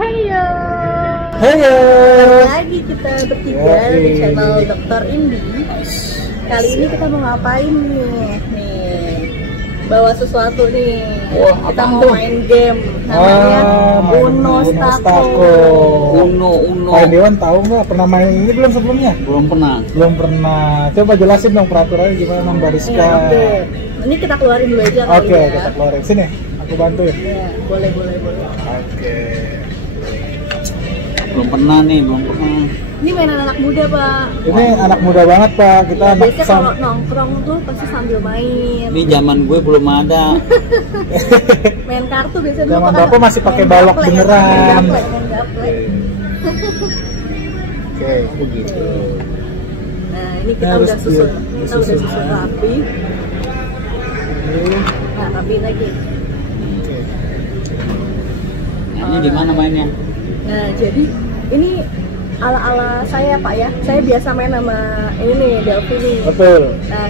Heyo. Heyo. Lagi kita bertiga di channel Dr. Indi. Kali ini kita mau ngapain nih? Bawa sesuatu nih. Wah, kita apaan mau tuh? main game namanya Uno Stako. Uno. Pak Dewan tahu nggak pernah main ini belum sebelumnya? Belum pernah. Belum pernah. Coba jelasin dong peraturannya gimana Mbak Rizka. Oke. Ini kita keluarin dulu aja kali Oke, ya. kita keluarin sini. Aku bantuin. Ya, boleh. Oke. Belum pernah. Ini mainan anak muda, Pak. Ini anak muda banget Pak. Kita Ya, anak biasanya kalau nongkrong tuh pasti sambil main. Ini zaman gue belum ada. Main kartu biasanya dulu Zaman kan Bapak masih pakai main balok gaplek, beneran. main gaplek. Oke. Begitu. Nah, ini kita Ini harus udah susun. Kita udah disusun, susun ya. rapi. Ini. Nah, rapiin lagi. Oke. Nah, ini di mana mainnya? Nah, jadi ini ala-ala saya Pak ya. Saya biasa main sama ini nih, Delphi nih. Betul. Nah,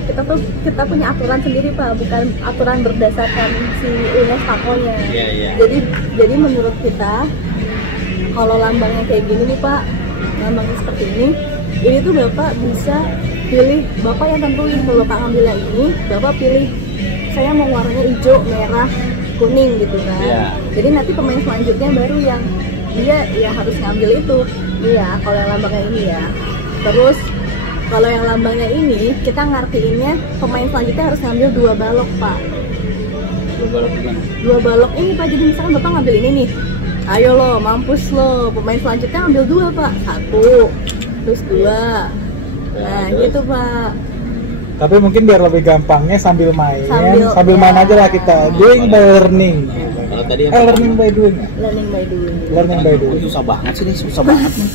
kita punya aturan sendiri Pak, bukan aturan berdasarkan si Uno Stako-nya. Iya. Jadi menurut kita kalau lambangnya kayak gini nih Pak, lambangnya seperti ini tuh Bapak bisa pilih, Bapak yang tentuin. Kalau Bapak ngambil yang ini, Bapak pilih saya mau warnanya hijau, merah, kuning gitu kan. Iya. Jadi nanti pemain selanjutnya baru yang dia ya harus ngambil itu. Iya, kalau yang lambangnya ini ya. Terus kalau yang lambangnya ini kita ngartiinnya pemain selanjutnya harus ngambil 2 balok Pak. Dua balok gimana? 2 balok ini Pak, jadi misalkan Bapak ngambil ini nih, ayo lo, mampus lo, pemain selanjutnya ambil 2 Pak, 1, terus 2. Nah terus? gitu Pak. Tapi mungkin biar lebih gampangnya sambil main Sambil- main ya. aja lah kita. Doing by learning. Kalau tadi yang Learning by doing. Learning by doing. Learning by doing. Susah banget sih nih, susah banget nih.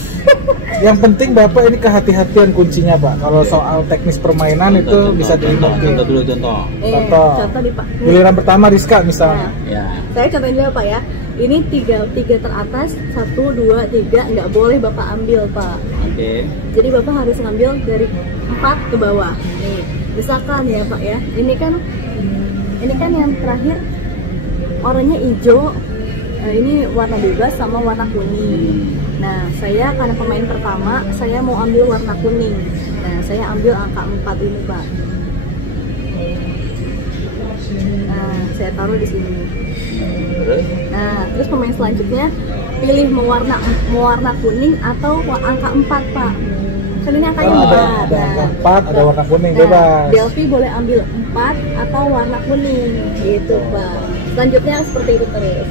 Yang penting Bapak ini kehati-hatian kuncinya Pak. Kalau soal teknis permainan itu bisa diikuti. Contoh dulu contoh. Contoh di Pak. Nih. Giliran pertama Rizka misalnya. Nah, Ya. saya contohin dulu Pak ya. Ini tiga teratas, 1, 2, 3 nggak boleh Bapak ambil Pak. Oke. Jadi Bapak harus ngambil dari 4 ke bawah. Nih, misalkan ya Pak ya. Ini kan yang terakhir warnanya hijau. Ini warna bebas sama warna kuning. Nah, saya karena pemain pertama, saya mau ambil warna kuning. Nah, saya ambil angka 4 ini, Pak. Nah, saya taruh di sini. Terus? Nah, terus pemain selanjutnya pilih mau warna kuning atau angka 4, Pak. Kan ini angkanya 4. Ada angka 4, ada warna kuning Nah, bebas. Delphi boleh ambil 4 atau warna kuning gitu Pak. Selanjutnya seperti itu terus.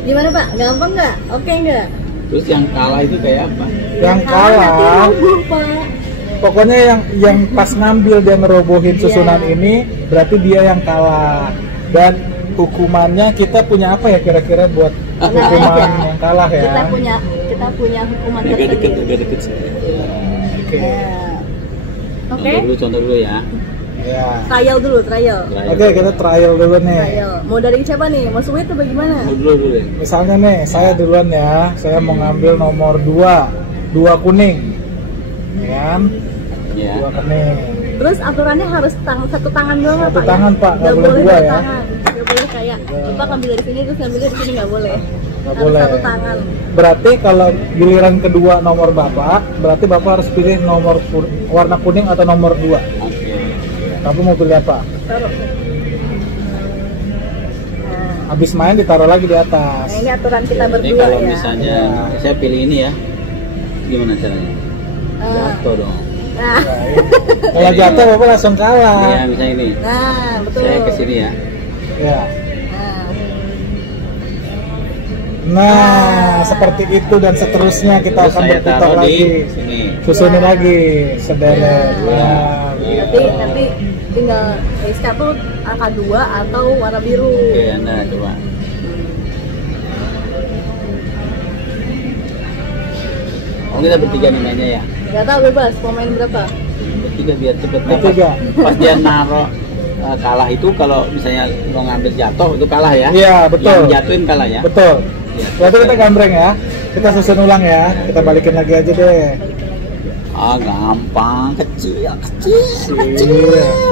Gimana Pak? Gampang nggak? Oke nggak? Terus yang kalah itu kayak apa? Yang nanti kalah, rubuh Pak. pokoknya yang pas ngambil dia ngerobohin susunan Iya. ini, berarti dia yang kalah. Dan hukumannya kita punya apa ya kira-kira buat Tenang hukuman aja. yang kalah ya? Kita punya hukuman Agak tersendiri. deket sih. Oke. Ya. Oke. Contoh dulu ya. Ya. Trial dulu, trial. Oke, kita trial dulu nih. Trial. Mau dari siapa nih? Mau sweet atau bagaimana? Dulu deh. Misalnya nih, saya duluan ya. Saya mau ngambil nomor 2 kuning. Ya kan? Ya. 2 kuning. Terus aturannya harus satu tangan doang Satu Pak tangan, ya? Pak. Nggak boleh dua dua ya? tangan. Nggak boleh kayak Bapak ngambil dari sini terus ngambilnya di sini nggak boleh. Nggak Harus boleh. satu tangan. Berarti kalau giliran kedua nomor Bapak, berarti Bapak harus pilih nomor warna kuning atau nomor 2. Oke. Bapak mau pilih apa? Taruh. Nah, Habis main ditaruh lagi di atas. ini aturan kita Ini berdua kalau ya. misalnya saya pilih ini ya, gimana caranya? Jatuh dong. Nah, Kalau jatuh Bapak langsung Iya, kalah. misalnya ini. nah betul. Saya kesini ya. Ya. Nah, Nah, seperti itu dan seterusnya kita Terus akan saya berputar taruh lagi. di sini. Susunin Ya. lagi sederet. Ya. Ya. nanti tinggal Rizka tuh angka 2 atau warna biru. Oke, Anda coba. Oh, kita bertiga nih mainnya ya. Gak tahu bebas, mau main berapa? Bertiga biar cepet. Bertiga. Pas dia naruh kalah itu kalau misalnya lo ngambil jatuh itu kalah ya. Iya, betul. Yang jatuhin kalah ya. Betul. Ya. Berarti kita gambreng ya. Kita susun ulang ya. Kita balikin lagi aja deh. Ah, gampang, kecil. Iya.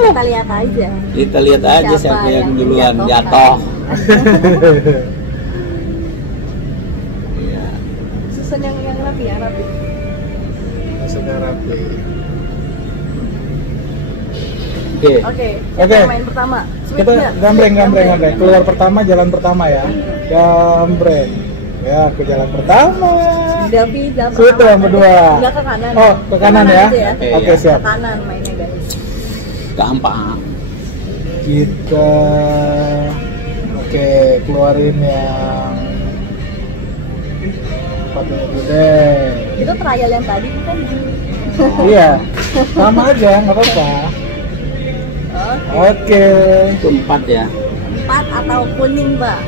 Kita lihat aja. Kita lihat aja siapa yang duluan menjatuhkan. jatuh. sudah rapi. Oke. Oke, Oke. kita main pertama. Sweet Kita nggak? gambreng. Gambreng. Keluar pertama, jalan pertama ya. Gambreng. Ya, ke jalan pertama. Davi jalan Sweet pertama. yang berdua. Enggak ke kanan. Oh, ke kanan ya. aja Oke, Oke, ya. siap. Ke kanan mainnya guys. Gampang. Kita oke, keluarin yang 4 dulu deh. Itu trial yang tadi kan. Iya, sama aja, nggak apa-apa. Oke. Itu 4 ya. 4 atau kuning, Mbak.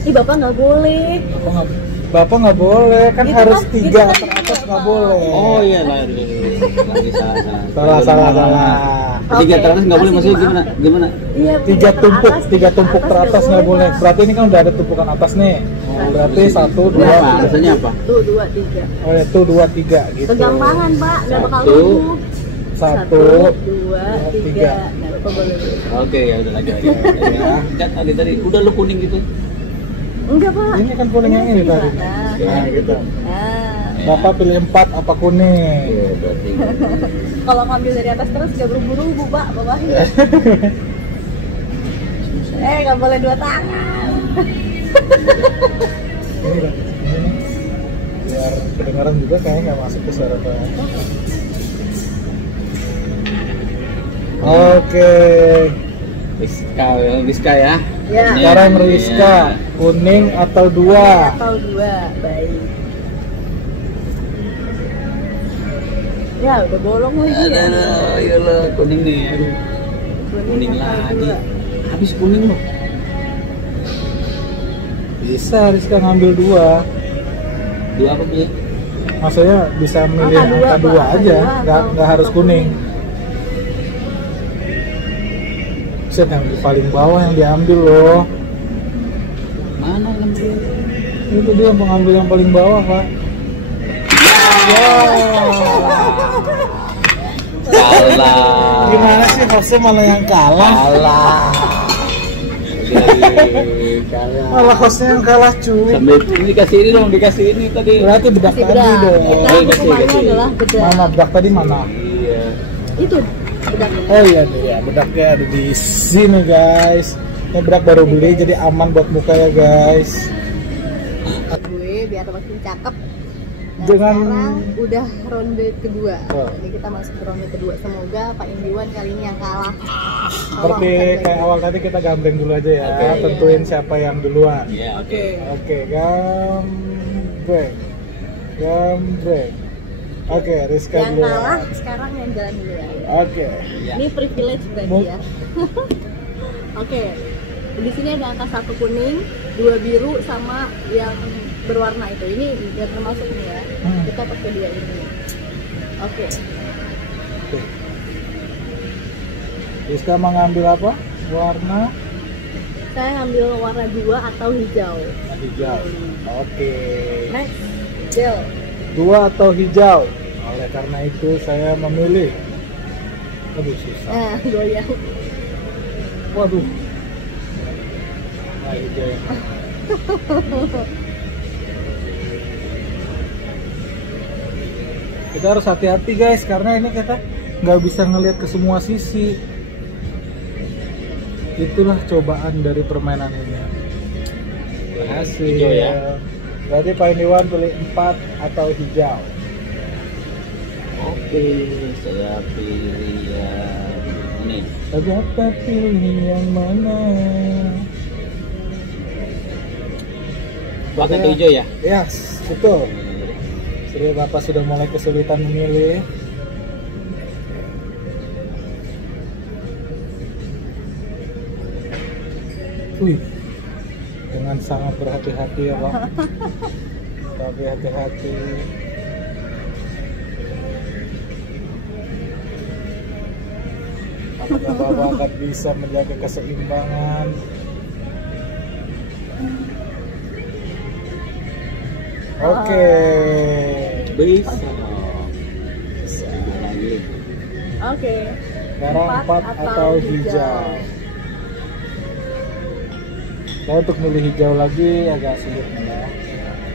Ih, Bapak nggak boleh. Bapak nggak boleh, kan Itu harus kan- 3 itu kan teratas iya, nggak Pak. boleh. Oh iya lagi salah. Salah. Tiga Oke, teratas nggak boleh, masih maksudnya gimana? Iya, 3 tumpuk, 3 tumpuk atas teratas nggak boleh. Pak. Berarti ini kan udah ada tumpukan atas nih. Berarti 1, 2, Berapa? Alasannya apa? Tuh, 2, 3. Oh ya, tuh 2, 3 gitu. Kegampangan, Pak. Nggak bakal Satu. lumpuh. 1, 2, 3. Nggak lupa boleh. Oke ya udah lagi. Enggak tadi udah lu kuning gitu. Enggak, Pak. Ini kan kuning yang ini tadi. Nah, Nah, gitu. nah. Bapak pilih 4 apa kuning? Iya berarti. Kalau ngambil dari atas terus nggak berubah-ubah, Pak, bawahnya. Nggak boleh 2 tangan. Ini kan, ini. Biar kedengaran juga kayaknya nggak masuk ke suara Pak. Oke. Rizka ya. Ya. Ini, Sekarang Rizka, kuning atau 2? Atau 2, baik. Ya, udah bolong lagi ya. Aduh, iyalah kuning nih. Aduh, kuning atau lagi. 2. Habis kuning loh. Bisa Rizka ngambil 2. 2 apa sih? Maksudnya bisa milih Angka dua, angka 2 Pak. aja, Angka dua nggak atau harus kuning. Set yang di paling bawah yang diambil loh. Mana yang Itu dia mengambil yang paling bawah Pak. kalah? Gimana sih hostnya malah yang kalah? Kalah. Kalah. Malah hostnya yang kalah cuy. Sambil ini dikasih ini dong, dikasih ini tadi. Berarti bedak Kasih tadi bedak. dong. Kita Kasih, hukumannya kasih. adalah bedak. Mana bedak tadi mana? Iya. Itu bedak. Oh iya nih ya, bedaknya ada di sini guys. Ini bedak baru beli jadi aman buat muka ya guys. Gue biar makin cakep. Nah, Dengan- sekarang udah ronde kedua. Oh. Jadi kita masuk ke ronde kedua. Semoga Pak Indiwan kali ini yang kalah. Seperti kayak awal tadi kita gambreng dulu aja ya. Oke, Tentuin iya. siapa yang duluan. Iya, Oke. Oke, gambreng. Gambreng. Oke, Rizka Yang duluan. kalah sekarang yang jalan dulu ya. Oke. Iya. Ini privilege berarti ya. Oke. Di sini ada angka 1 kuning, 2 biru sama yang berwarna itu. Ini nggak termasuk nih ya. Kita pakai 2 ini. Oke. Oke. Rizka mau ngambil apa? Warna Saya ngambil warna 2 atau hijau. hijau. Oke. Next, Del. 2 atau hijau. Oleh karena itu saya memilih. Aduh susah. Nah, goyang. Waduh. Nah, hijau yang kita harus hati-hati guys karena ini kita nggak bisa ngelihat ke semua sisi. Itulah cobaan dari permainan ini. Berhasil. Hijau ya. Berarti Pak Indiwan pilih 4 atau hijau. Oke, saya pilih yang ini. Bapak pilih yang mana? Pakai ke hijau ya? Yes, betul. Jadi Bapak sudah mulai kesulitan memilih. Wih, dengan sangat berhati-hati ya Pak. Tapi hati-hati. Apakah Bapak akan bisa menjaga keseimbangan? Oke. Bisa. Bisa. Lagi. Oke. Sekarang 4 atau hijau. Saya untuk milih hijau lagi agak sulit ya,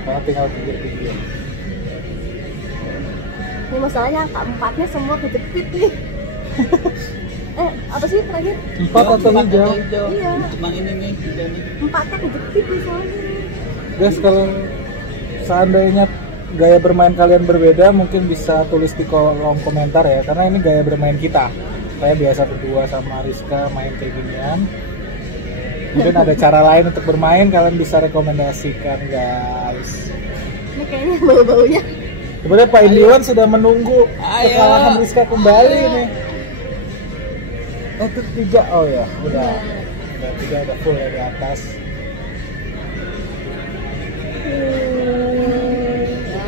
karena tinggal pinggir-pinggir. Ini masalahnya angka 4-nya semua kejepit nih. Apa sih terakhir? 4 atau hijau? Iya. Cuma ini nih, hijau nih. 4-nya kejepit nih soalnya. Guys, kalau seandainya gaya bermain kalian berbeda, mungkin bisa tulis di kolom komentar ya, karena ini gaya bermain kita. Saya biasa berdua sama Rizka main kayak ginian. Mungkin ada cara lain untuk bermain, kalian bisa rekomendasikan guys. Ini kayaknya bau-baunya. Sebenarnya Pak Indiwan sudah menunggu Ayo. kekalahan Rizka kembali nih. Itu 3, oh ya, udah. Udah 3 udah full ya di atas.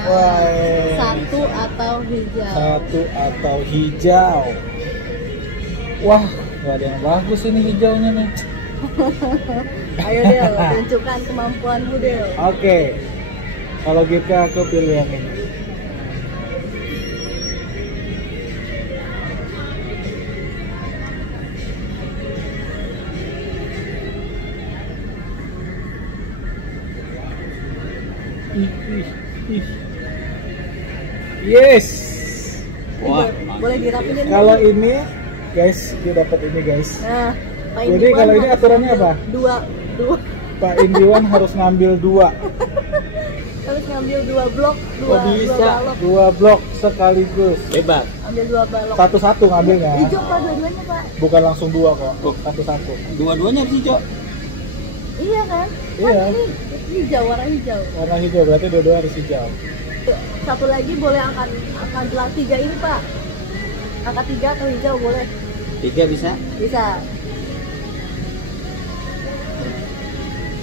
Wah. 1 atau hijau. 1 atau hijau. Wah, nggak ada yang bagus ini hijaunya nih. Ayo Del, tunjukkan kemampuanmu Del. Oke, kalau gitu aku pilih yang ini. Ih. Yes. Wah, Boleh dirapinin. Kalau ini, guys, dia dapat ini guys. Nah, Pak Jadi Indiwan kalau ini harus aturannya ngambil apa? Dua. Pak Indiwan harus ngambil 2. Harus ngambil 2 blok, 2 Oh, bisa. balok. 2 blok sekaligus. bebas. Ambil 2 balok. Satu-satu ngambilnya. Hijau Pak dua-duanya Pak. Bukan langsung 2 kok. Oh. Satu-satu. Dua-duanya harus hijau. Iya kan? Iya. Kan ini hijau, warna hijau. Warna hijau berarti dua-dua harus hijau. Satu lagi boleh angkat belah 3 ini Pak. Angkat 3 atau hijau boleh. 3 bisa. Bisa.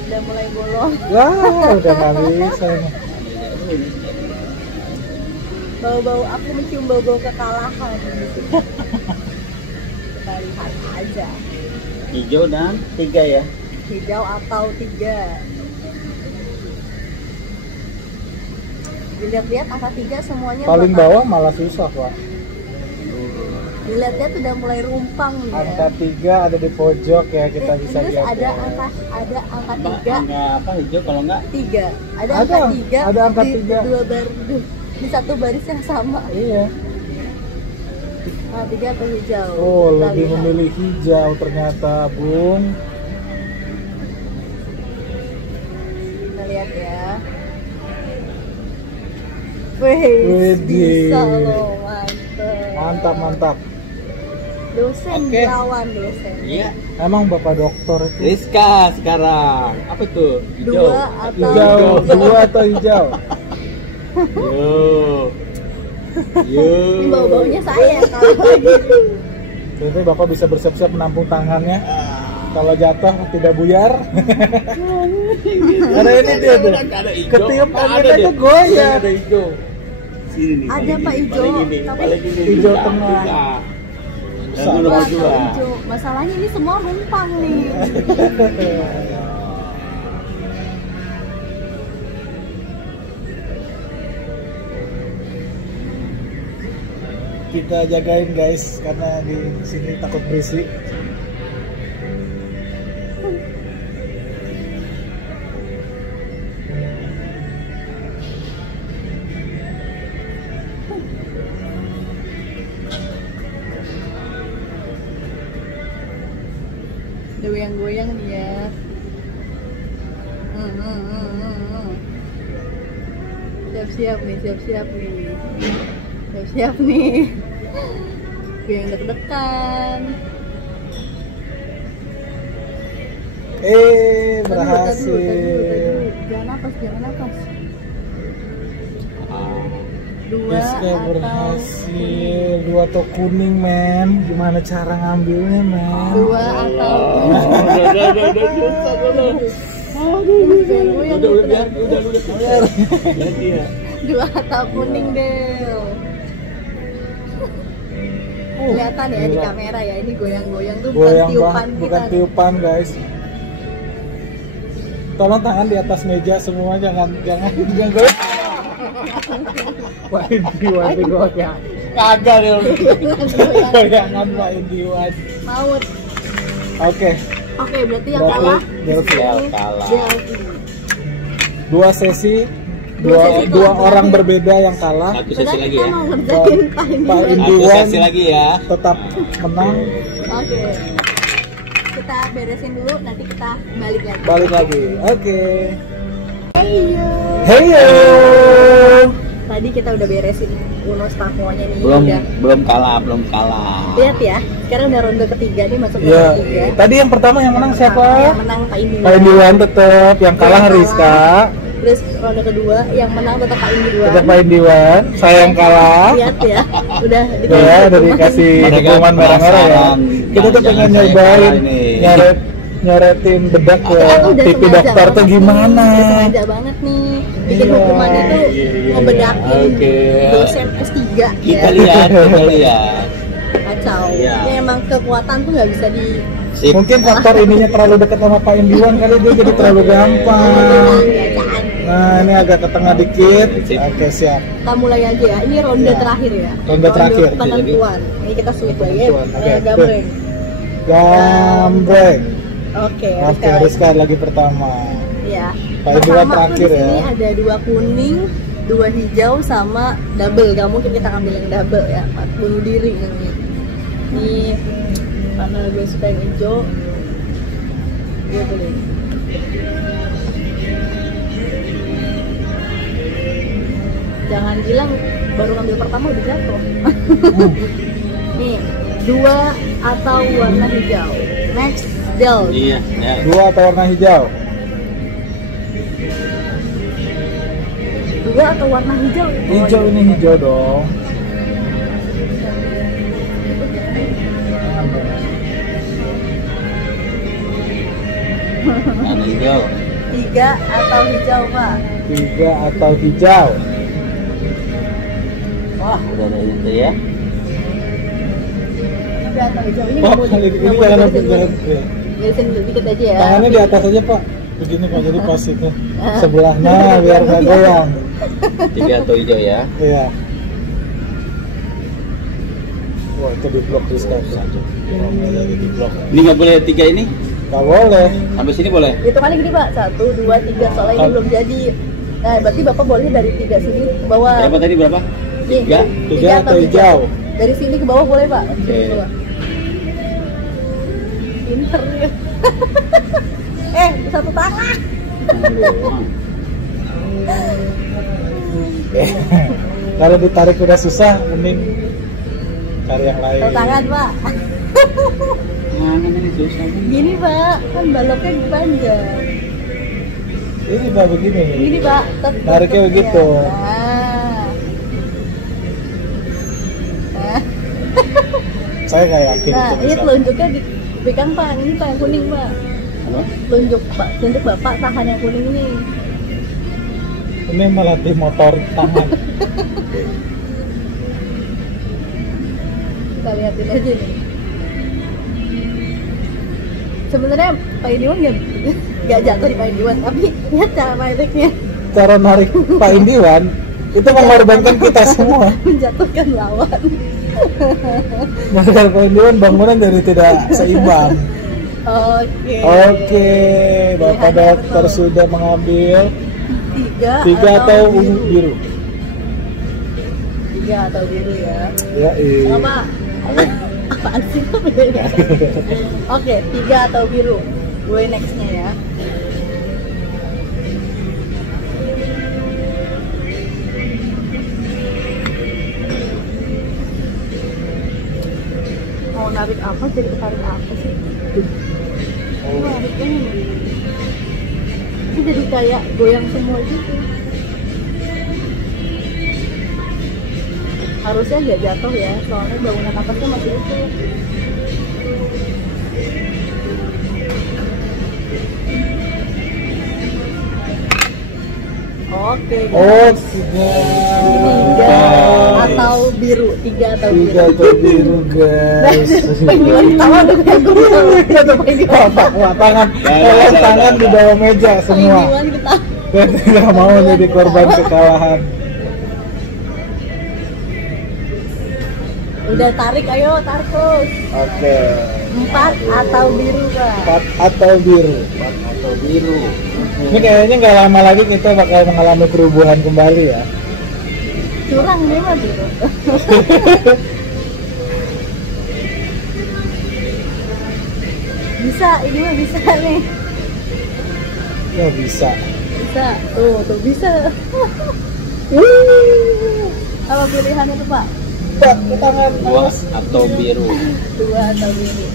Udah mulai bolong. Wah, udah nggak bisa ini. Bau-bau, aku mencium bau-bau kekalahan. Kita lihat aja. Hijau dan 3 ya. Hijau atau 3. Dilihat-lihat angka 3 semuanya Paling bakal- bawah malah susah, Pak. Dilihat-lihat udah mulai rumpang nih Angka ya. 3 ada di pojok ya, kita bisa Terus lihat. ada ya. angka Apa 3. apa hijau kalau enggak 3. Ada Ada, angka 3 ada angka di 3. di satu baris yang sama. Iya. Nah, 3 atau hijau. Oh, Kita lebih lihat. memilih hijau ternyata, Bung. Kita lihat ya. Wih, Widih. bisa loh, mantap. Mantap, mantap. Dosen Oke. lawan dosen. iya. Emang Bapak dokter itu Rizka sekarang apa tuh? Hijau. 2 atau hijau, 2 atau hijau? Yo. Yo. Ini bau-baunya saya kalau lagi. Jadi Bapak bisa bersiap-siap menampung tangannya. Kalau jatuh tidak buyar. Karena ini dia tuh. Ada hijau. Ketiup Nggak angin ada aja deh. goyah. Ada hijau. Sini nih. Ada, paling Pak, gini, hijau, paling gini, tapi- paling gini. Hijau Bisa, tengah. bisa. Bisa. Yang Dua nomor atau 2. hijau. Masalahnya ini semua rumpang nih. Kita jagain guys, karena di sini takut berisik. Goyang-goyang nih ya. Siap-siap nih, siap-siap nih. Siap-siap nih. Goyang deg-degan. Berhasil. Jangan napas, jangan napas. Ah. 2 Rizka atau berhasil. 2 atau kuning, men. Gimana cara ngambilnya, men? 2 atau Udah. 2 atau kuning Del. Kelihatan ya di gila. kamera ya, ini goyang-goyang tuh bukan Goyang tiupan banget, kita bukan nih. tiupan, guys. Tolong tangan di atas meja semua, jangan goyang. Pak Indiwan digoyang. Kagak deh. Goyangan Pak Indiwan. Maut. Oke, Oke, berarti yang Berarti kalah Delphi. ini Kalah. Delphi. 2 sesi, Dua sesi dua kelas orang terakhir. berbeda yang kalah. Satu sesi Sekarang lagi kita ya. mau ngerjain Pak Pak Indi. Satu Indian. sesi lagi ya. Tetap menang, Oke. Kita beresin dulu, nanti kita balik lagi. balik lagi. Oke. Heyo. Heyo. Tadi kita udah beresin Uno Staponya nih. Belum Udah. belum kalah, belum kalah. Lihat ya, sekarang udah ronde ketiga nih, masuk ronde Ya, ketiga. tadi yang pertama yang menang siapa? Yang menang Pak Indian. Pak Indian tetap, yang kalah Yang Rizka. Terus ronde kedua yang menang tetap Pak Indian. Tetap Pak Indian, saya yang kalah. Lihat ya, udah Ya, udah dikasih Mereka hukuman merah-merah ya. penasaran. Kita tuh Jangan pengen saya nyobain kalah ini. nyoretin bedak ke Aku udah pipi sengaja dokter tuh banget nih, gimana. udah sengaja banget nih bikin Iya, hukuman itu iya. ngebedakin Oke. dosen S3 Kita ya. lihat, kita lihat. Kacau. Iya. Ya emang kekuatan tuh nggak bisa di Sip. Mungkin faktor ininya terlalu dekat sama Pak Indian kali dia jadi terlalu gampang. bacaan. Nah, ini agak ke tengah dikit. Sip. Oke, siap. Kita mulai aja ya. Ini ronde Iya. terakhir ya. Ronde terakhir. penentuan. Ini kita switch lagi ya. Penentuan, oke. Gambreng. Gambreng. Oke. Oke, Rizka lagi pertama. Ya. Pak Indian Pertama tuh terakhir di sini ya. ada 2 kuning, 2 hijau sama double. Gak mungkin kita ambil yang double ya. Bunuh diri ini. Ini karena gue suka yang hijau. Gue boleh. Jangan bilang baru ngambil pertama udah jatuh. Nih, 2 atau warna hijau. Next, Del. Iya, ya. 2 atau warna hijau? 2 atau warna hijau? Hijau ini hijau dong. Mana hijau? 3 atau hijau, Pak? 3 atau hijau? Wah, udah ada itu ya. 3 atau hijau. Ini Pak, nggak mau ini nggak mau jangan dibarisin ambil dulu. jalan. Barisin dulu dikit aja ya. Tangannya di atas aja Pak. Begini Pak, jadi pas itu sebelah. Nah, biar nggak goyang. 3 atau hijau ya. Iya. Wah, itu di blok Rizka. Satu. Oh, nggak jadi di blok. Ini nggak boleh 3 ini? Nggak boleh. Sampai sini boleh? Hitungannya gini, Pak. 1, 2, 3. Soalnya ini belum jadi. Nah, berarti Bapak boleh dari 3 sini ke bawah. Berapa tadi berapa? Nih, 3. 3 atau hijau? Dari sini ke bawah boleh, Pak. Oke. Sini ke bawah. Pinter ya. Satu tangan. Kalau ditarik udah susah, mending cari yang lain. Satu tangan, Pak. Mana ini susah? Gini, Pak. Kan baloknya panjang. Ini Pak begini nih. Gini, Pak. Nariknya begitu. Nah. Nah. Saya nggak yakin Nah, itu ini bisa. telunjuknya di pegang, Pak. Ini Pak yang kuning, Pak. Apa? Tunjuk, Pak. Tunjuk Bapak tahan yang kuning ini. Ini melatih motor tangan. Kita liatin aja nih. Sebenarnya Pak Indiwan nggak jatuh di Pak Indiwan, tapi lihat cara nariknya. Cara narik Pak Indiwan itu mengorbankan kita semua. Menjatuhkan lawan. Maka Pak Indiwan bangunan jadi tidak seimbang. Oke. Oke, Bapak dokter sudah mengambil 3 atau ungu biru. 3 atau biru ya. Ya, iya. Apa? Apaan sih Pak bedanya? Oke, 3 atau biru. Gue nextnya ya. Mau narik apa jadi ketarik apa sih? Oh, narik ini. Ini jadi kayak goyang semua gitu. Harusnya nggak jatuh ya, soalnya bangunan atasnya masih utuh. Oke, Oh, guys. 3 atau biru, 3 atau biru. 3 atau biru guys. Pengen tahu ada yang Wah, tangan, tangan di bawah meja semua. kita. Saya tidak mau jadi korban kekalahan. Udah tarik, ayo tarik terus. Oke. Empat atau biru Pak? Empat atau biru. Empat atau biru. Ini kayaknya nggak lama lagi kita bakal mengalami perubahan kembali ya. Curang dia mah biru. Bisa, ini mah bisa nih. Ya bisa. Bisa, tuh bisa. Apa pilihannya tuh Pak? Pak, ke tangan. Dua atau biru. Dua atau biru.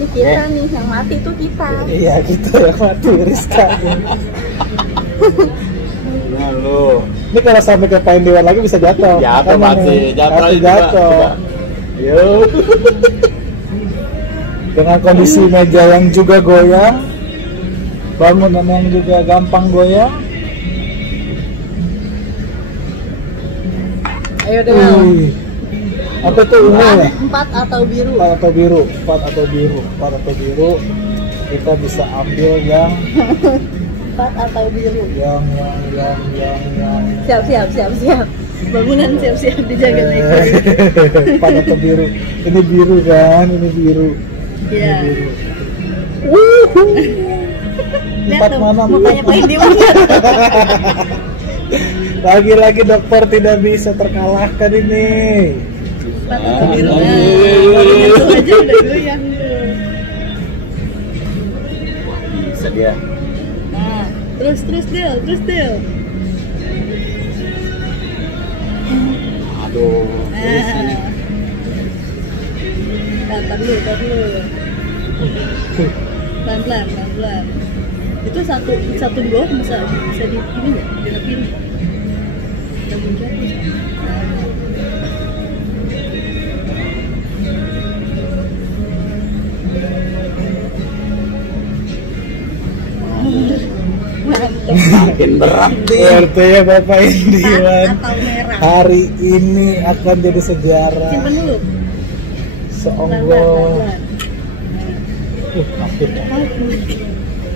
Ini kita nih, yang mati tuh kita. Iya gitu ya, mati Rizka. Nah lu. Ini kalau sampai ke Pain Dewan lagi bisa jatuh. Jatuh Makanya pasti. nih, Jatuh pasti juga. jatuh. Coba. Yuk. Dengan kondisi meja yang juga goyang, bangunan yang juga gampang goyang. Ayo deh. Wih. Apa tuh ungu ya? Empat atau biru? Empat atau biru, empat atau biru, empat atau biru. Kita bisa ambil yang Empat atau biru? yang Siap. Bangunan siap-siap dijaga baik-baik. empat atau biru. Ini biru kan, ini biru. Iya. Biru. Lihat Empat tuh, mana mukanya empat? Pain Dewan. Lagi-lagi dokter tidak bisa terkalahkan ini. Empat atau biru? Nah, itu aja udah goyang tuh. Bisa dia. Nah, terus Del. Aduh. Terus ini. Tar dulu. Pelan-pelan. Itu satu di bawah bisa di ini nggak? Dirapiin nggak? Udah muncul. Mantap. Makin berat nih. Artinya Bapak Indiwan Atau merah? hari ini akan jadi sejarah. Simpen dulu. Seonggol. Pelan-pelan. Hampir.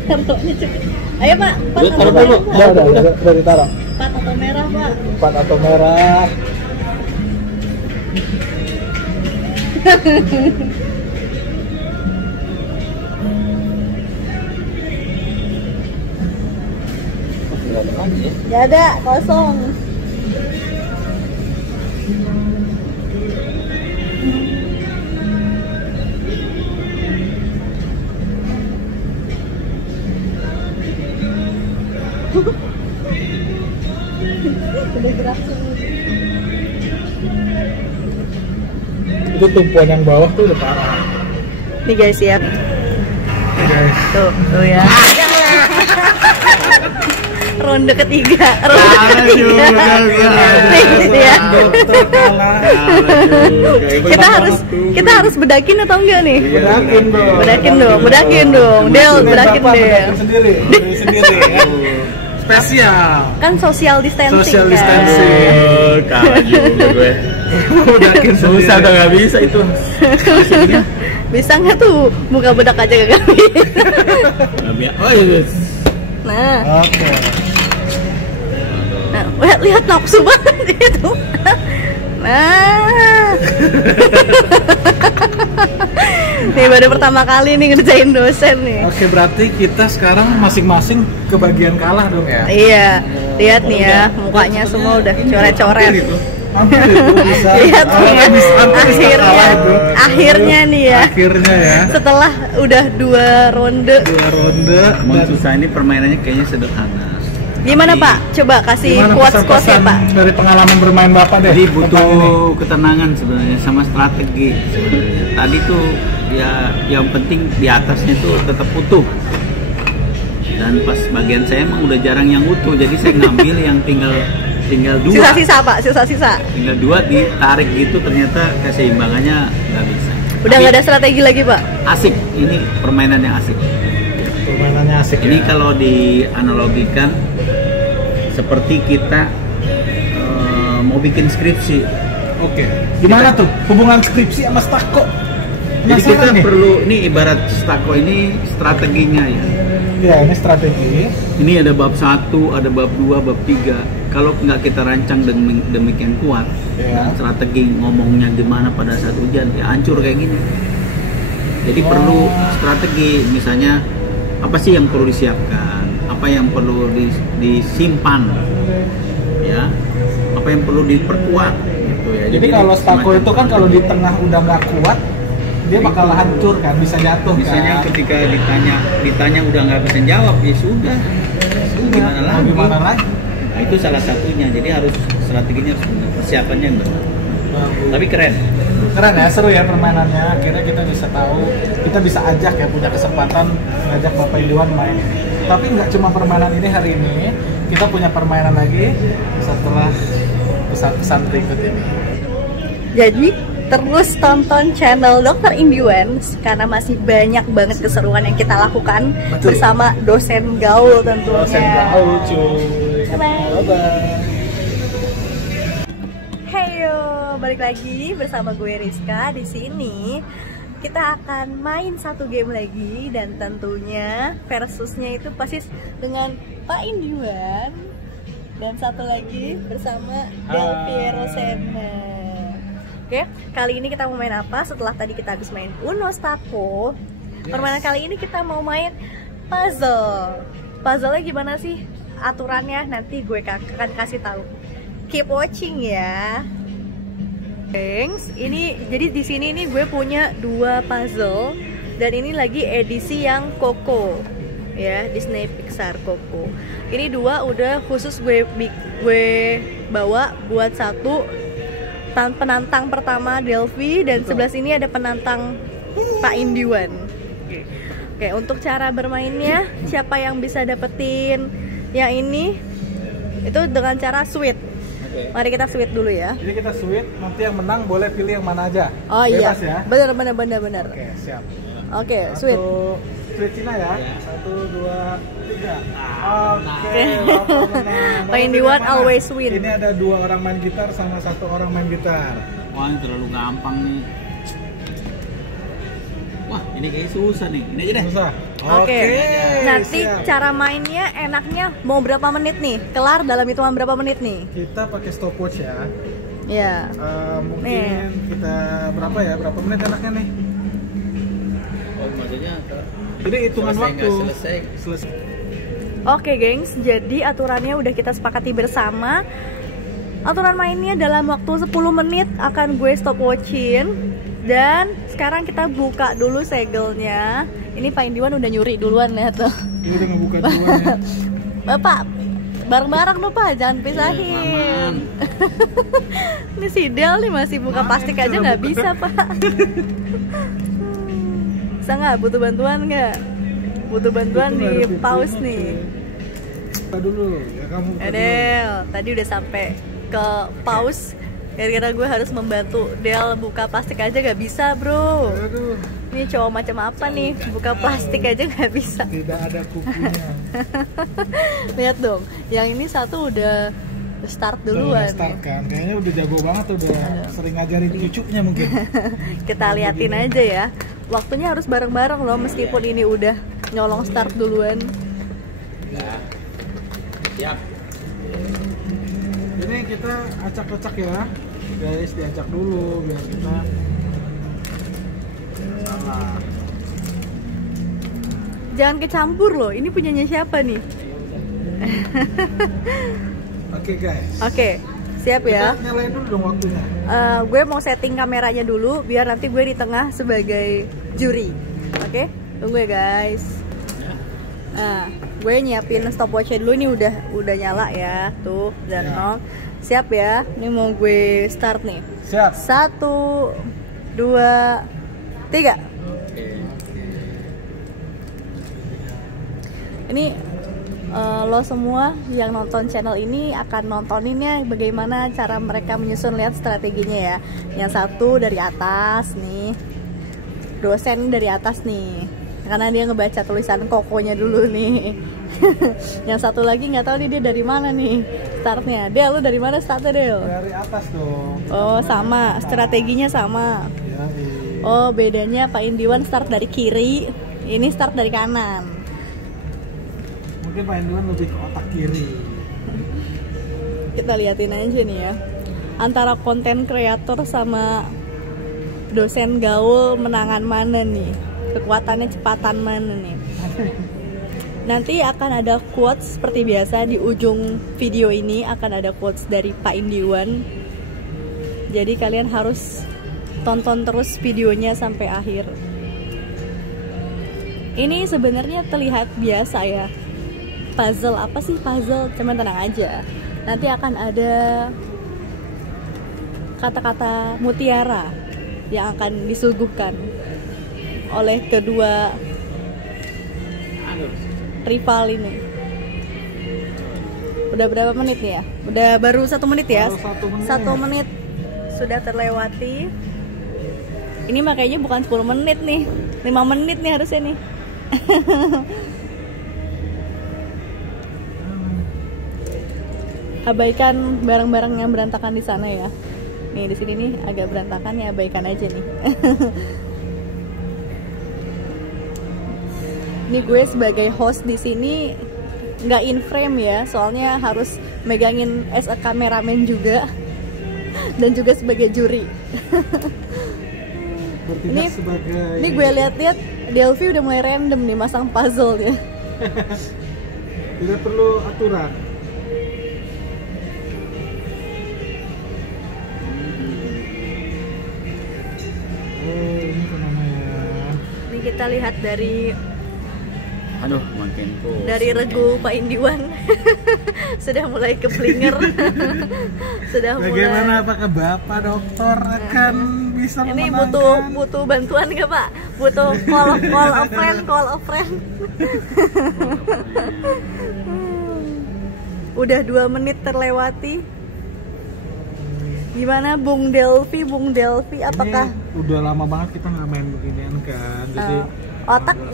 Kartonya cepet. Ayo Pak, empat Udah, atau taruh merah? dulu. Pak? Udah ditaruh. Empat atau merah Pak? Empat atau merah. Nggak ada lagi ya. Gak ada, kosong. Udah gerak semua. Itu tumpuan yang bawah tuh udah parah. Nih guys ya. Guys. Tuh ya. Ronde ketiga. Nih, ya. Dokter kalah. Kita harus bedakin atau enggak nih? Bedakin dong. Bedakin dong. Del, bedakin Bapak Del. bedakin sendiri. Beli sendiri ya. Spesial. Kan social distancing. Social kan? distancing. Kalah juga gue. Bedakin sendiri. Susah udah nggak bisa itu. Bisa nggak tuh buka bedak aja gak kami? Nggak bisa. Oh iya. Nah, Oke. lihat nafsu banget itu. Nah, nih baru pertama kali nih ngerjain dosen nih. Oke, berarti kita sekarang masing-masing kebagian kalah dong ya? Iya, lihat nih ya, mukanya semua udah coret-coret. Hampir itu bisa. Lihat nih ya, Hampir bisa kalah itu. akhirnya nih ya. Akhirnya ya. Setelah udah 2 ronde. 2 ronde. Emang dan susah, ini permainannya kayaknya sederhana. Gimana Pak? Coba kasih gimana quotes-quotes ya pesan-pesan Pak. dari pengalaman bermain Bapak deh? Jadi tentang ini? butuh ketenangan sebenarnya sama strategi sebenarnya. Tadi tuh ya yang penting di atasnya tuh tetap utuh. Dan pas bagian saya emang udah jarang yang utuh, jadi saya ngambil yang tinggal 2. Sisa-sisa Pak, sisa-sisa. Tinggal 2 ditarik gitu, ternyata keseimbangannya nggak bisa. Udah nggak ada strategi lagi Pak. Asik, ini permainan yang asik. Permainannya asik Ini ya? kalau dianalogikan seperti kita mau bikin skripsi. Oke. Gimana tuh hubungan skripsi sama stako? Jadi kita Penasaran nih. perlu, ini ibarat stako ini strateginya ya. Ya, ini strategi. Ini ada bab 1, ada bab 2, bab 3. kalau nggak kita rancang demikian kuat, dan strategi ngomongnya gimana pada saat hujan, ya hancur kayak gini. Jadi perlu strategi, misalnya apa sih yang perlu disiapkan, apa yang perlu disimpan, ya, apa yang perlu diperkuat, gitu ya. Jadi kalau stako itu kan kalau di tengah udah nggak kuat, dia bakal hancur kan, bisa jatuh. Misalnya ketika ditanya udah nggak bisa jawab, ya sudah, gimana lagi? Nah, itu salah satunya. Jadi harus strateginya harus benar, persiapannya yang benar. Tapi keren ya, seru ya permainannya. Akhirnya kita bisa tahu, kita bisa ajak ya, punya kesempatan ngajak Bapak Indwan main. Tapi nggak cuma permainan ini hari ini, kita punya permainan lagi setelah pesan-pesan berikut ini. Jadi terus tonton channel Dr. Indwan karena masih banyak banget keseruan yang kita lakukan. Betul. Bersama dosen gaul tentunya. Dosen gaul cuy. Bye-bye. Heyo, balik lagi bersama gue Rizka. Di sini kita akan main satu game lagi dan tentunya versusnya itu pasti dengan Pak Indwan dan satu lagi bersama Delvi Rosena. Oke, kali ini kita mau main apa? Setelah tadi kita habis main Uno Stako, permainan kali ini kita mau main puzzle. Puzzle-nya gimana sih? Aturannya nanti gue akan kasih tahu. Keep watching ya. Gengs, ini jadi di sini nih gue punya 2 puzzle dan ini lagi edisi yang Coco. Ya, Disney Pixar Coco. Ini 2 udah khusus gue bawa buat satu penantang pertama Delvi dan sebelah sini ada penantang Pak Indwan. Oke, untuk cara bermainnya siapa yang bisa dapetin yang ini itu dengan cara sweet. Mari kita sweet dulu ya. Jadi kita sweet, nanti yang menang boleh pilih yang mana aja. Oh bebas iya. Ya. Benar. Oke, siap. Oke, sweet. Sweet Cina ya. 1, 2, 3. Oke. Pak Indwan always win. Ini ada 2 orang main gitar sama 1 orang main gitar. Wah, ini terlalu gampang nih. Wah, ini kayaknya susah nih. Ini aja deh. Susah. Oke. Nanti siap. Cara mainnya enaknya mau berapa menit nih? Kelar dalam hitungan berapa menit nih? Kita pakai stopwatch ya. Ya. Mungkin kita berapa ya? Berapa menit enaknya nih? Oh, maksudnya jadi hitungan waktu. Selesai. Oke, gengs. Jadi aturannya udah kita sepakati bersama. Aturan mainnya dalam waktu 10 menit akan gue stop watching. Dan sekarang kita buka dulu segelnya. Ini Pak Indwan udah nyuri duluan ya tuh. Dia udah ngebuka duluan ya. Bapak, bareng-bareng dong Pak, jangan pisahin. Ini si Del nih masih buka plastik aja nggak bisa Pak. Bisa nggak? Butuh bantuan nggak? Butuh bantuan di pause nih. Buka dulu ya kamu. Del, tadi udah sampai ke pause. Gara-gara gue harus membantu Del buka plastik aja gak bisa bro. Aduh. Ini cowok macam apa nih, buka plastik aja gak bisa. Tidak ada kukunya. Lihat dong, yang ini satu udah start duluan. Udah start kan, kayaknya udah jago banget, udah sering ngajarin cucunya mungkin. Kita liatin aja ya. Waktunya harus bareng-bareng loh, meskipun ini udah nyolong start duluan. Ya. Siap. Ini kita acak-acak ya guys, diacak dulu biar kita salah. Jangan kecampur loh, ini punyanya siapa nih? Oke guys. Oke, siap ya. Kita nyalain dulu dong waktunya. Gue mau setting kameranya dulu biar nanti gue di tengah sebagai juri. Oke, tunggu ya guys. Nah, gue nyiapin stopwatch dulu, ini udah nyala ya, tuh dan nol. Siap ya, ini mau gue start nih. Siap. 1, 2, 3. Ini lo semua yang nonton channel ini akan nontoninnya bagaimana cara mereka menyusun, lihat strateginya ya. Yang satu dari atas nih, dosen dari atas nih, karena dia ngebaca tulisan kokonya dulu nih. Yang satu lagi nggak tahu nih dia dari mana nih startnya. Del, lu dari mana startnya Del? Dari atas dong. Oh sama, strateginya sama. Oh bedanya Pak Indwan start dari kiri, ini start dari kanan. Mungkin Pak Indwan lebih ke otak kiri. Kita liatin aja nih ya, antara konten kreator sama dosen gaul menangan mana nih, kekuatannya cepatan mana nih. Nanti akan ada quotes seperti biasa di ujung video ini, akan ada quotes dari Pak Indiwan. Jadi kalian harus tonton terus videonya sampai akhir. Ini sebenarnya terlihat biasa ya, puzzle apa sih puzzle, cuman tenang aja. Nanti akan ada kata-kata mutiara yang akan disuguhkan oleh kedua rival ini. Udah berapa menit nih ya? Udah baru 1 menit ya? Baru 1 menit. 1 menit sudah terlewati. Ini makanya bukan 10 menit nih, 5 menit nih harusnya nih. Abaikan barang-barang yang berantakan di sana ya. Nih di sini nih agak berantakan ya, abaikan aja nih. Ini gue sebagai host di sini nggak in frame ya, soalnya harus megangin as a kameramen juga dan juga sebagai juri. Ini gue lihat-lihat Delphi udah mulai random nih masang puzzle ya. Tidak perlu aturan. Ini kemana ya? Ini kita lihat dari makin pusing. dari regu Pak Indiwan sudah mulai keblinger. Sudah Bagaimana, mulai. apakah Bapak dokter akan bisa Ini memenangkan? butuh bantuan nggak Pak? Butuh call a friend. Udah 2 menit terlewati. Gimana Bung Delphi? Apakah Ini udah lama banget kita nggak main beginian kan, jadi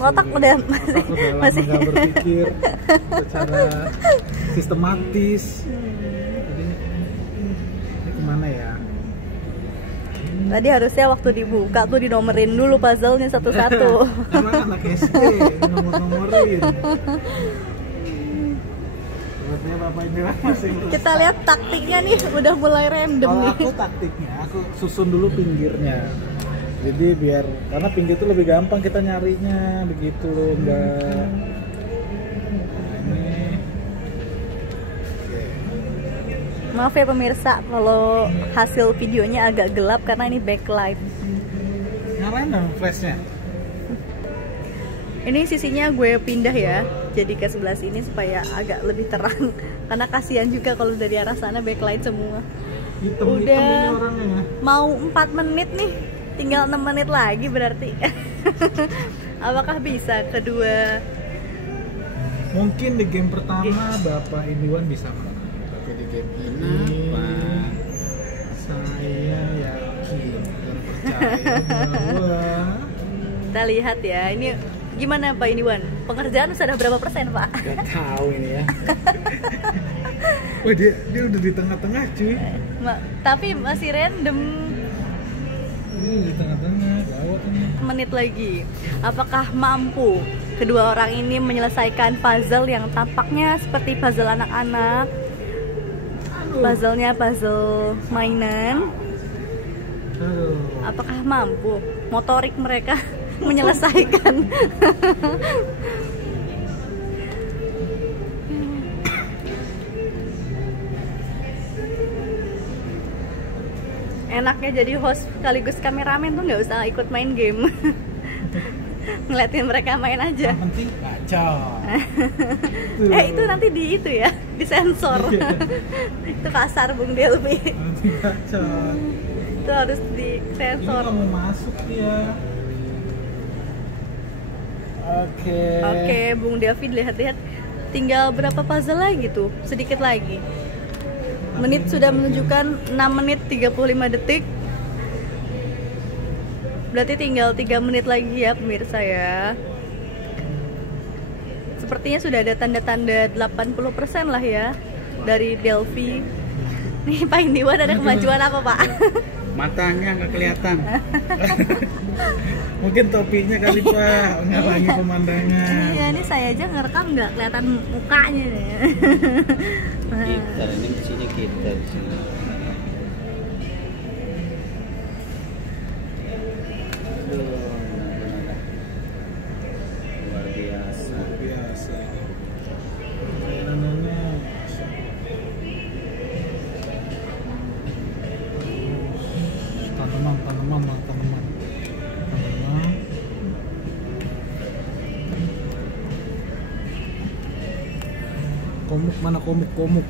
otak udah masih nggak berpikir secara sistematis. Jadi ini kemana ya? Tadi harusnya waktu dibuka tuh dinomerin dulu puzzle-nya satu-satu. Karena anak SD nomor-nomorin. Sepertinya Bapak ini masih berusaha. Kita lihat taktiknya nih udah mulai random Kalau nih. aku taktiknya, aku susun dulu pinggirnya. Jadi biar, karena pinggir itu lebih gampang kita nyarinya, begitu loh Mbak. Nah, ini. Maaf ya pemirsa kalau hasil videonya agak gelap karena ini backlight. Nyalain dong flashnya. Ini sisinya gue pindah ya, jadi ke sebelah sini supaya agak lebih terang. Karena kasihan juga kalau dari arah sana backlight semua. Hitam-hitam Udah ini orangnya. mau 4 menit nih, tinggal 6 menit lagi berarti. Apakah bisa kedua? Mungkin di game pertama Bapak Indiwan bisa menang. Tapi di game ini saya yakin dan percaya bahwa Kita lihat ya, ini gimana Pak Indiwan? Pengerjaan sudah berapa persen Pak? Gak tahu ini ya. Wah dia udah di tengah-tengah cuy. Tapi masih random. Ini di tengah-tengah, gawat ini. Menit lagi. Apakah mampu kedua orang ini menyelesaikan puzzle yang tampaknya seperti puzzle anak-anak? Puzzle-nya puzzle mainan. Aduh. Apakah mampu motorik mereka menyelesaikan? Enaknya jadi host sekaligus kameramen tuh nggak usah ikut main game. Ngeliatin mereka main aja. Yang penting gacor. Itu nanti di itu ya, disensor. Itu kasar Bung Delphi. Nanti gacor. Itu harus Ini disensor. kamu masuk dia. Oke, Bung Delphi lihat-lihat tinggal berapa puzzle lagi tuh? Sedikit lagi. Menit sudah menunjukkan 6 menit 35 detik. Berarti tinggal 3 menit lagi ya pemirsa ya. Sepertinya sudah ada tanda-tanda 80% lah ya dari Delphi. Nih Pak Indiwan ada kemajuan apa Pak? Matanya nggak kelihatan. Mungkin topinya kali Pak, menghalangi pemandangan. Iya, ini saya aja ngerekam nggak kelihatan mukanya nih. Gitar ini di sini gitar. Luar biasa. Biasa. Mainannya tanaman. Komuk mana komuk?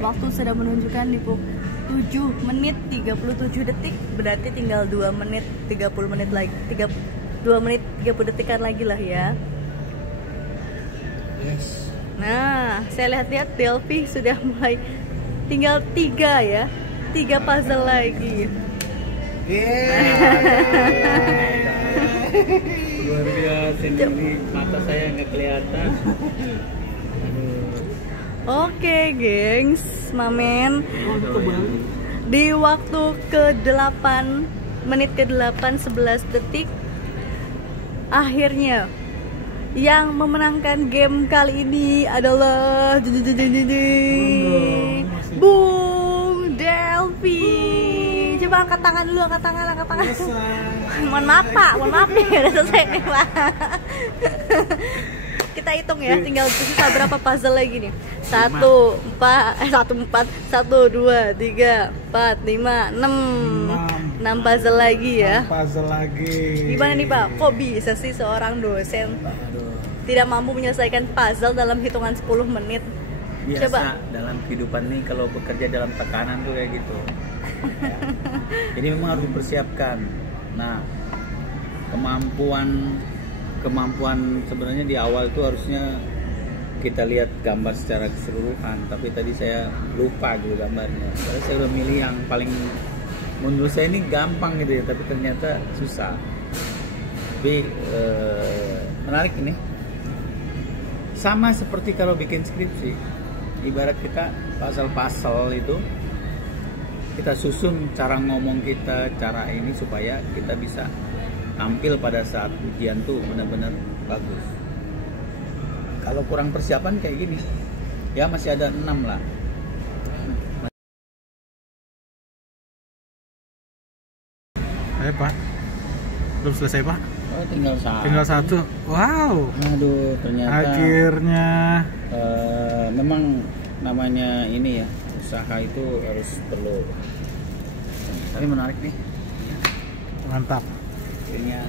Waktu sudah menunjukkan di pukul 7 menit 37 detik, berarti tinggal 2 menit 30 menit lagi, 2 menit 30 detikan lagi lah ya. Yes. Nah, saya lihat-lihat Delphi sudah mulai tinggal 3 ya, 3 puzzle lagi. Luar biasa ini, mata saya nggak kelihatan. Oke, gengs, mamen. Di waktu ke-8, menit ke-8 11 detik, akhirnya yang memenangkan game kali ini adalah Bung Delphi. Coba angkat tangan dulu, angkat tangan. Mohon maaf nih, udah selesai nih Pak. Kita hitung ya, tinggal sisa berapa puzzle lagi nih? 1, 4, 2, 3, 4, 5, 6 puzzle lagi ya. 6 puzzle lagi. Gimana nih Pak? Kok bisa sih seorang dosen tidak mampu menyelesaikan puzzle dalam hitungan 10 menit? Biasa Coba. dalam kehidupan nih, kalau bekerja dalam tekanan tuh kayak gitu. Ya. Jadi memang harus dipersiapkan. Nah, kemampuan sebenarnya di awal tuh harusnya kita lihat gambar secara keseluruhan, tapi tadi saya lupa gitu gambarnya. Karena saya udah milih yang paling menurut saya ini gampang gitu ya, tapi ternyata susah. Tapi menarik ini. Sama seperti kalau bikin skripsi, ibarat kita pasal-pasal itu kita susun cara ngomong kita, cara ini supaya kita bisa tampil pada saat ujian tuh benar-benar bagus. Kalau kurang persiapan kayak gini, ya masih ada 6 lah. Pak, belum selesai Pak? Oh, tinggal satu. Wow. Aduh, ternyata akhirnya memang namanya ini ya, usaha itu harus perlu. Tapi menarik nih. Mantap. Akhirnya.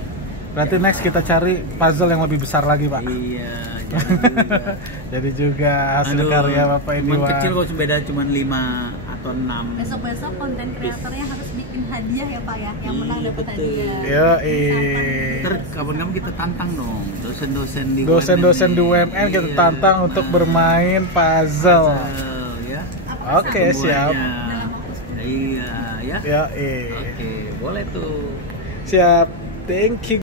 Berarti Ya. next kita cari puzzle yang lebih besar lagi Pak. Iya, jadi juga. Jadi juga hasil karya Bapak ini cuman kecil kok, beda cuma 5 atau 6. Besok-besok konten kreatornya harus bikin hadiah ya Pak ya, yang menang dapat betul. hadiah. Yo, Ntar kapan-kapan kita tantang dong dosen-dosen di dosen-dosen di UMN kita Iya, tantang untuk bermain puzzle. ya. Oke, siap. Iya, ya. Ya, Oke, boleh tuh. siap. Thank you